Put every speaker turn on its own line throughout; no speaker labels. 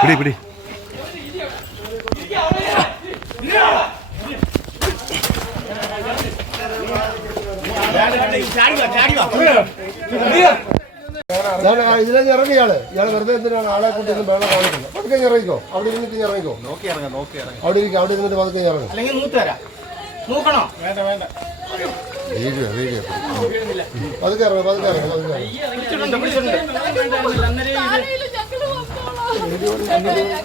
പിടി പിടി.
ഇതിലേക്ക് ഇറങ്ങിയാൾ ഇയാൾ വെറുതെ എന്തിനാണ് ആളെ കൊണ്ട് ഇന്ന് ബഹളം കാണിക്കുന്നത് പതുക്കെ ഇറങ്ങിക്കോ. അവിടെ ഇരുന്നിട്ട് ഇറങ്ങിക്കോ.
നോക്കി ഇറങ്ങാം നോക്കി ഇറങ്ങാം.
അവിടെ ഇരിക്കും അവിടെ ഇരുന്നിട്ട് പതുക്കെ ഇറങ്ങും.
അല്ലെങ്കിൽ നൂത്ത് തരാം നോക്കണോ വേണ്ട വേണ്ട.
ഇറങ്ങും പതുക്കെ ഇറങ്ങും പതുക്കെ ഇറങ്ങും
പിടിച്ചിട്ടുണ്ട് പിടിച്ചിട്ടുണ്ട്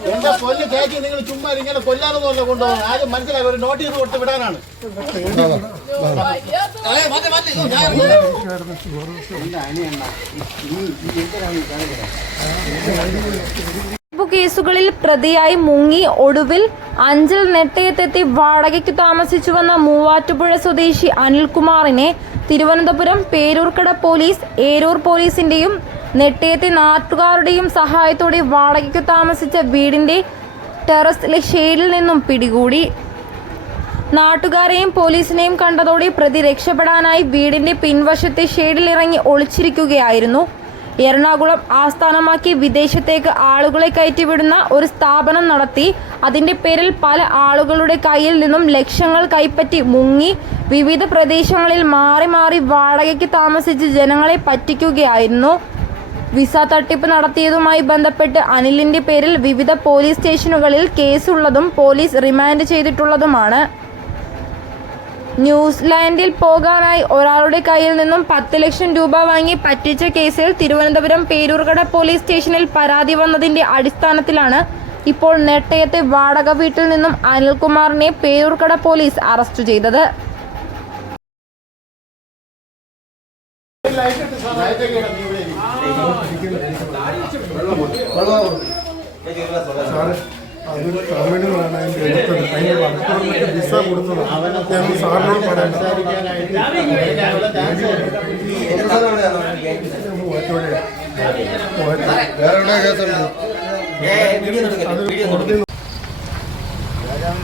എന്റെ കൊല്ല് തേക്ക് നിങ്ങൾ ചുമ്മാ ഇങ്ങനെ കൊല്ലാനൊന്നുമല്ല കൊണ്ടോ ആദ്യം മനസ്സിലായി ഒരു നോട്ടീസ് കൊടുത്ത് വിടാനാണ് അതെ. ഞാൻ
കേസുകളിൽ പ്രതിയായി മുങ്ങി ഒടുവിൽ അഞ്ചൽ നെട്ടയത്തെത്തി വാടകയ്ക്ക് താമസിച്ചു വന്ന മൂവാറ്റുപുഴ സ്വദേശി അനിൽകുമാറിനെ തിരുവനന്തപുരം പേരൂർക്കട പോലീസ് ഏരൂർ പോലീസിന്റെയും നെട്ടയത്തെ നാട്ടുകാരുടെയും സഹായത്തോടെ വാടകയ്ക്ക് താമസിച്ച വീടിന്റെ ടെറസിലെ ഷെയ്ഡിൽ നിന്നും പിടികൂടി. നാട്ടുകാരെയും പോലീസിനെയും കണ്ടതോടെ പ്രതി രക്ഷപ്പെടാനായി വീടിന്റെ പിൻവശത്തെ ഷെയ്ഡിലിറങ്ങി ഒളിച്ചിരിക്കുകയായിരുന്നു. എറണാകുളം ആസ്ഥാനമാക്കി വിദേശത്തേക്ക് ആളുകളെ കയറ്റിവിടുന്ന ഒരു സ്ഥാപനം നടത്തി അതിന്റെ പേരിൽ പല ആളുകളുടെ കയ്യിൽ നിന്നും ലക്ഷങ്ങൾ കൈപ്പറ്റി മുങ്ങി വിവിധ പ്രദേശങ്ങളിൽ മാറി മാറി വാടകയ്ക്ക് താമസിച്ച് ജനങ്ങളെ പറ്റിക്കുകയായിരുന്നു. വിസ തട്ടിപ്പ് നടത്തിയതുമായി ബന്ധപ്പെട്ട് അനിലിന്റെ പേരിൽ വിവിധ പോലീസ് സ്റ്റേഷനുകളിൽ കേസുള്ളതും പോലീസ് റിമാൻഡ് ചെയ്തിട്ടുള്ളതുമാണ്. ന്യൂസിലാൻഡിൽ പോകാനായി ഒരാളുടെ കയ്യിൽ നിന്നും പത്ത് ലക്ഷം രൂപ വാങ്ങി പറ്റിച്ച കേസിൽ തിരുവനന്തപുരം പേരൂർക്കട പോലീസ് സ്റ്റേഷനിൽ പരാതി വന്നതിന്റെ അടിസ്ഥാനത്തിലാണ് ഇപ്പോൾ നെട്ടയത്തെ വാടക വീട്ടിൽ നിന്നും അനിൽകുമാറിനെ പേരൂർക്കട പോലീസ് അറസ്റ്റ് ചെയ്തത്.
എടുത്തത് വിസ കൊടുത്തതാണ് ഞാൻ സാറിനോട്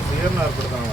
സ്വീകരണം ഏർപ്പെടുത്തണം